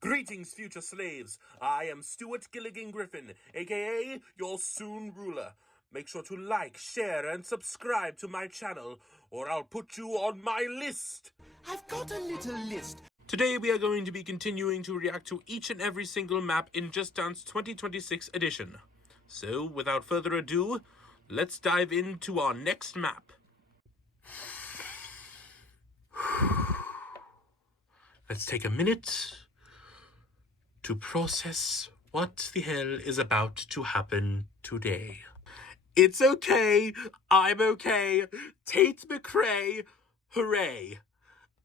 Greetings, future slaves. I am Stuart Gilligan Griffin, aka your soon ruler. Make sure to like, share, and subscribe to my channel, or I'll put you on my list. I've got a little list. Today we are going to be continuing to react to each and every single map in Just Dance 2026 edition. So, without further ado, let's dive into our next map. Let's take a minute to process what the hell is about to happen today. It's okay. I'm okay. Tate McRae. Hooray.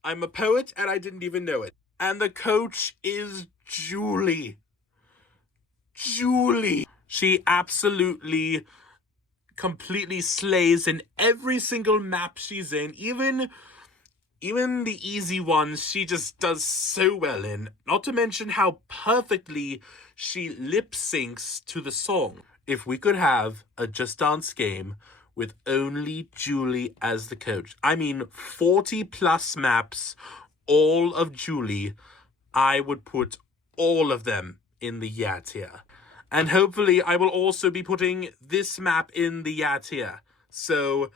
I'm a poet and I didn't even know it. And the coach is Julie. Julie. She absolutely, completely slays in every single map she's in. Even the easy ones, she just does so well in. Not to mention how perfectly she lip syncs to the song. If we could have a Just Dance game with only Julie as the coach, I mean 40 plus maps, all of Julie, I would put all of them in the yeah tier. And hopefully I will also be putting this map in the yeah tier. So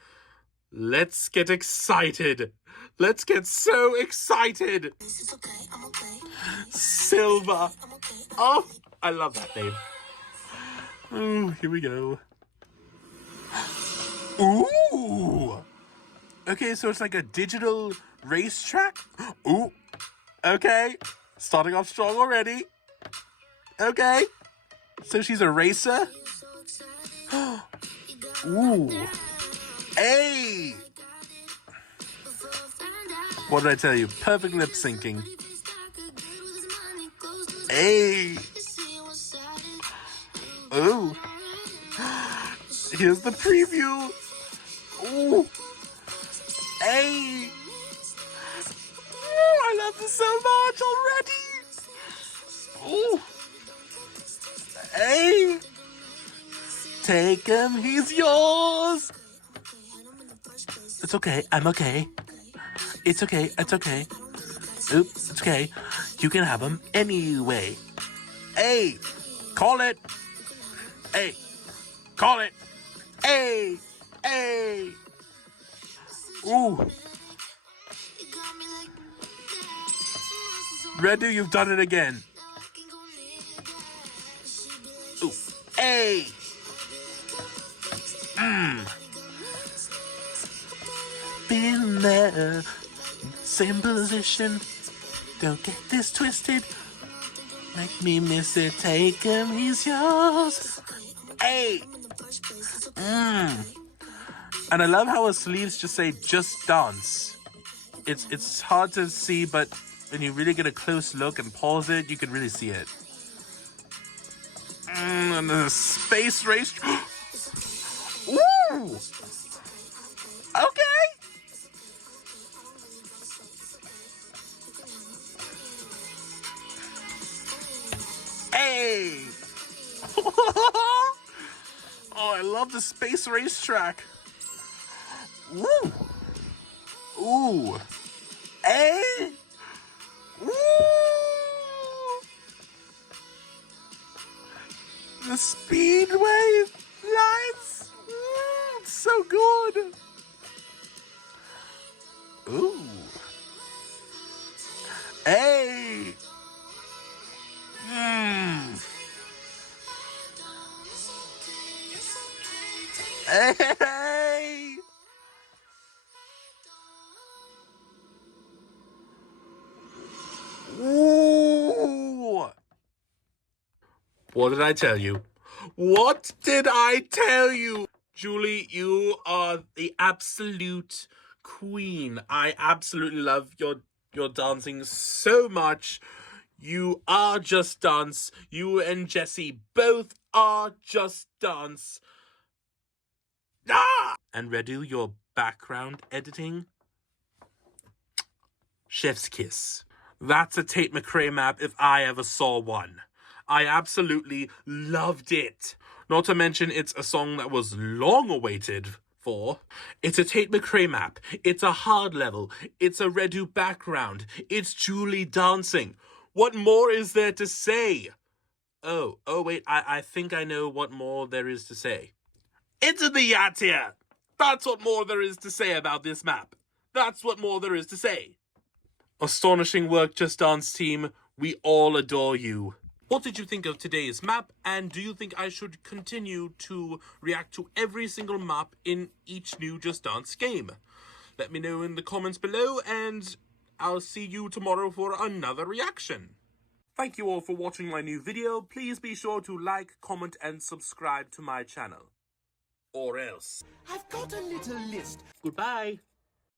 let's get excited. Let's get so excited. Silver. Oh, I love that name. Oh, here we go. Ooh. Okay, so it's like a digital racetrack. Ooh. Okay. Starting off strong already. Okay. So she's a racer. Ooh. Hey. What did I tell you? Perfect lip syncing. Hey. Ooh. Here's the preview. Ooh. Hey. Ooh, I love this so much already. Ooh. Hey. Take him, he's yours. It's okay, I'm okay. It's okay, it's okay. Oops, it's okay. You can have him anyway. Hey, call it. Hey, call it. Hey, hey. Ooh. Redu, you've done it again. Ooh, hey. Been there, same position. Don't get this twisted. Make me miss it. Take him, he's yours. Hey. And I love how her sleeves just say "Just Dance." It's hard to see, but when you really get a close look and pause it, you can really see it. And the space race. Ooh. Okay. Hey. Oh, I love the space racetrack. Ooh. Ooh. Hey. Ooh. The speedway lines. Ooh, it's so good. Ooh. Hey. Hey. Ooh. What did I tell you? What did I tell you? Julie, you are the absolute queen. I absolutely love your dancing so much. You are Just Dance. You and Jessie both are Just Dance. Ah! And Redu, your background editing? Chef's kiss. That's a Tate McRae map if I ever saw one. I absolutely loved it. Not to mention it's a song that was long awaited for. It's a Tate McRae map. It's a hard level. It's a Redu background. It's Julie dancing. What more is there to say? Oh, wait, I think I know what more there is to say. Into the yacht here! That's what more there is to say about this map. That's what more there is to say. Astonishing work, Just Dance team. We all adore you. What did you think of today's map, and do you think I should continue to react to every single map in each new Just Dance game? Let me know in the comments below, and I'll see you tomorrow for another reaction. Thank you all for watching my new video. Please be sure to like, comment, and subscribe to my channel. Or else. I've got a little list. Goodbye.